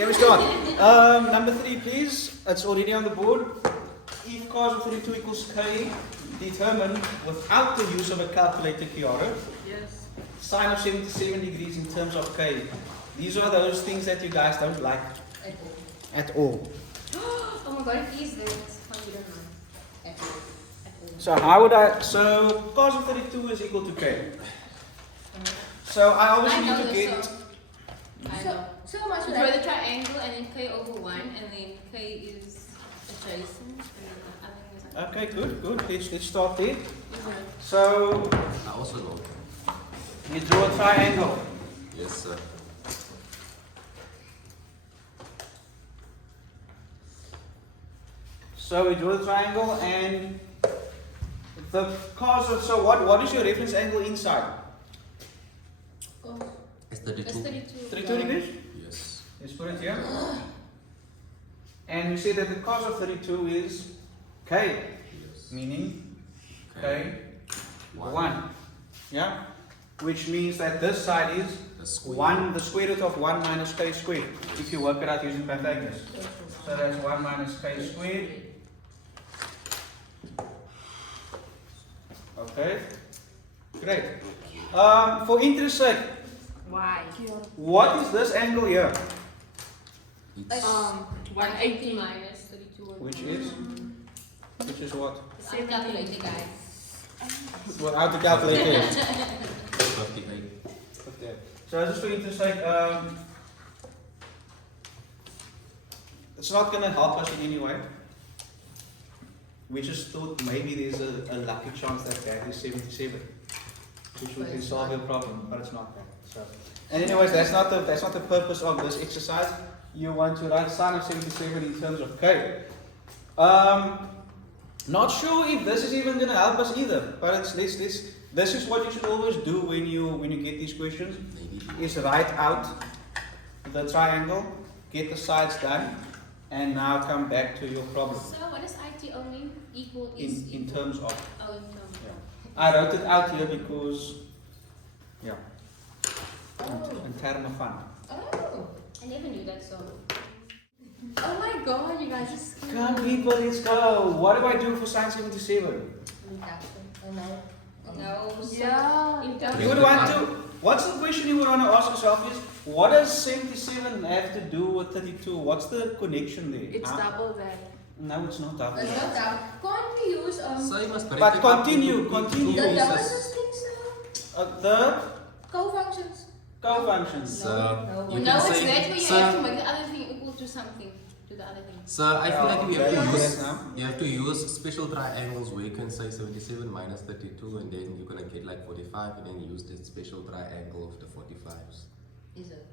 Can we start? Number 3, please. It's already on the board. If cos of 32 equals k, determine without the use of a calculator, Kiara, Yes. sine of 77 degrees in terms of k. These are those things that you guys don't like at all. Oh my god, it is there. It's fun, you don't know. At all. So how would I, so cos of 32 is equal to k. So I obviously need to get, So how much So would draw I the triangle and then k over 1 and then k is adjacent and then I think it's like okay, good. Let's start there. is it? So I also know. you draw a triangle. Yes, sir. So we draw the triangle and the cos of, so what is your reference angle inside? It's That's 32. 32. 32 degrees? Yes. Let's put it here. And we say that the cos of 32 is k, Yes. meaning Okay. k 1. Yeah? Which means that this side is The square. 1, the square root of 1 minus k squared, if you work it out using Pythagoras. So that's 1 minus k squared. Okay, great. For interest sake, Why? what is this angle here? It's 180 minus 32. Which is what? I'll calculate it, guys. Without the calculator. 58. Okay. So just for interest sake, it's not going to help us in any way. We just thought maybe there's a lucky chance that that is 77, which we can solve your problem, but it's not that. So, and anyways, that's not the purpose of this exercise. You want to write sine of 77 in terms of k. Not sure if this is even going to help us either, but it's this is what you should always do when you get these questions. Maybe. Is write out the triangle, get the sides done, and now come back to your problem. So what does ITO mean? Equal is In equal. terms of, Oh, in terms of. I wrote it out here because, yeah, Oh. in terms of fun. Oh. I never knew that so. Oh my god, you guys are scary. Come people, let's go. What do I do for sine 77? Oh no. No, so Yeah. in terms You would want to, what's the question you would want to ask yourself is, what does 77 have to do with 32? What's the connection there? it's double that. No, it's not double. It's not doubt. Can't we use So you must break But it up continue, into continue. the pieces. divisors things? The Co-functions? co-functions. So No, you No, can it's say, that where you so, have to make the other thing equal to something, to the other thing. so I feel like we have Yeah, to yes, use, now. you have to use special triangles where you can say 77 minus 32 and then you're gonna get like 45 and then use the special triangle of the 45s. Is it?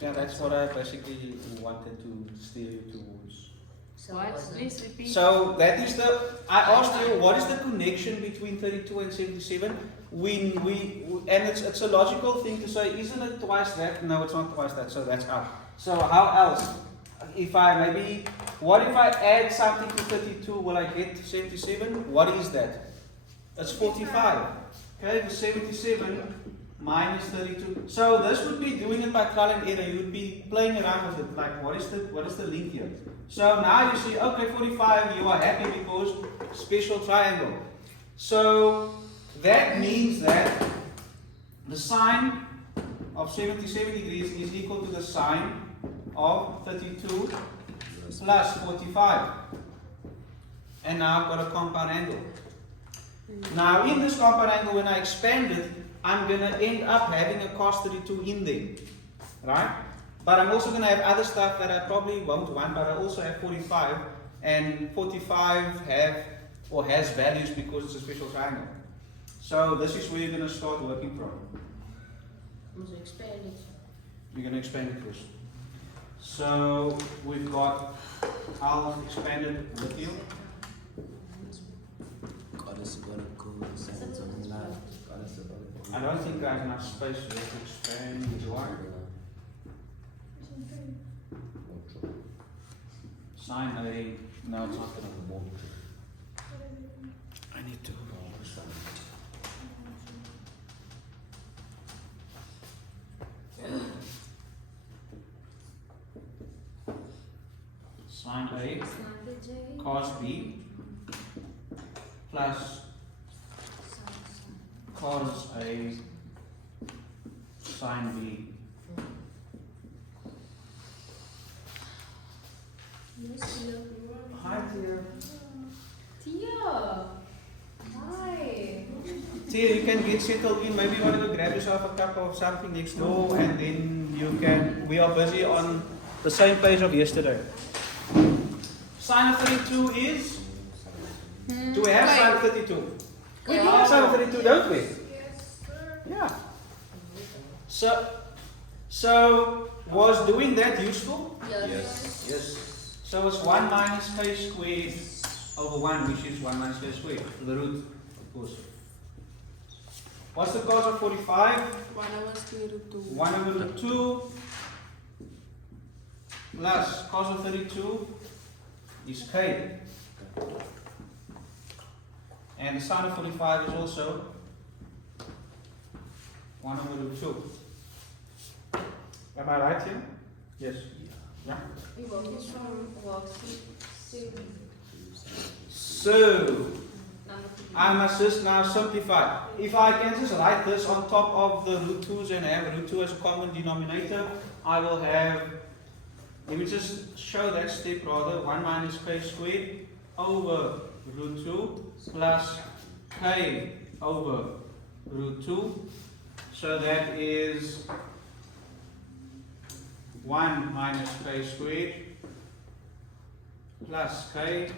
Yeah, that's what I basically wanted to steer you towards. So What? it wasn't. Please repeat. So that is the, I asked you, what is the connection between 32 and 77? And it's a logical thing to say, isn't it twice that? No, it's not twice that, so that's out. So how else? If I maybe, what if I add something to 32, will I get 77? What is that? It's 45. Okay, 77 minus 32. So this would be doing it by trial and error. You would be playing around with it, like what is the link here? So now you see, okay, 45, you are happy because special triangle. So that means that the sine of 77 degrees is equal to the sine of 32 plus 45. And now I've got a compound angle. Now in this compound angle, when I expand it, I'm going to end up having a cos 32 in there. Right? But I'm also going to have other stuff that I probably won't want, but I also have 45. And 45 has values because it's a special triangle. So this is where you're going to start working from. Must expand it. You're going to expand it first. So we've got, I'll expand it with you. God is gonna go sense on the line. God is gonna I don't think I have enough space here to expand the one. Sine A, no, it's not going to work. I need to. sine A It's not the J. cos B plus cos A sine B. Hi dear. Tia. Hi. Tia, you can get settled in. Maybe you want to go grab yourself a cup of something next door and then you can. We are busy on the same page of yesterday. Sine of 32 is? Do we have sine of 32? We do have sine of 32, don't we? Yes, sir. Yeah. So was doing that useful? Yes. Yes. So it's 1 minus k squared over 1, which is 1 minus k squared, the root, of course. What's the cos of 45? 1 over square root 2. 1 over root 2 plus cos of 32 is k. And the sine of 45 is also 1 over root 2. Am I right here? Yes. Yeah. We work is from worksheet 7. So, I must just now simplify. If I can just write this on top of the root 2's and have root 2 as a common denominator, I will have, let me just show that step rather, 1 minus k squared over root 2 plus k over root 2. So that is 1 minus k squared plus k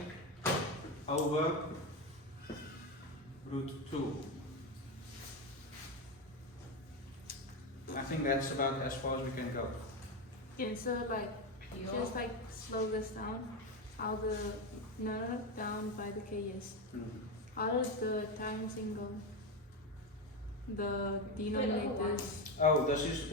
over root 2. I think that's about as far as we can go. Can sir just slow this down? How the down by the k, yes. How does the times thing go? The denominators. Oh, this is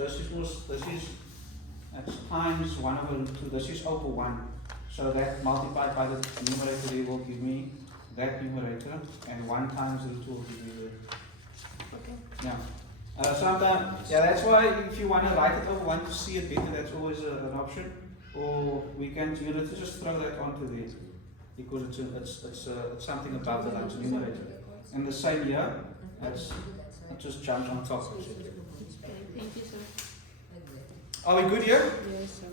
that's times 1 over root 2. This is over 1. So that multiplied by the numerator there will give me that numerator, and 1 times root 2 will give me the. Okay. Yeah. Sometimes, yeah, that's why if you want to write it over 1 to see it better, that's always an option. Or we can, just throw that onto there because it's something about the like numerator. And the same here, it just jumps on top. Okay, thank you, sir. Are we good here? Yes, sir.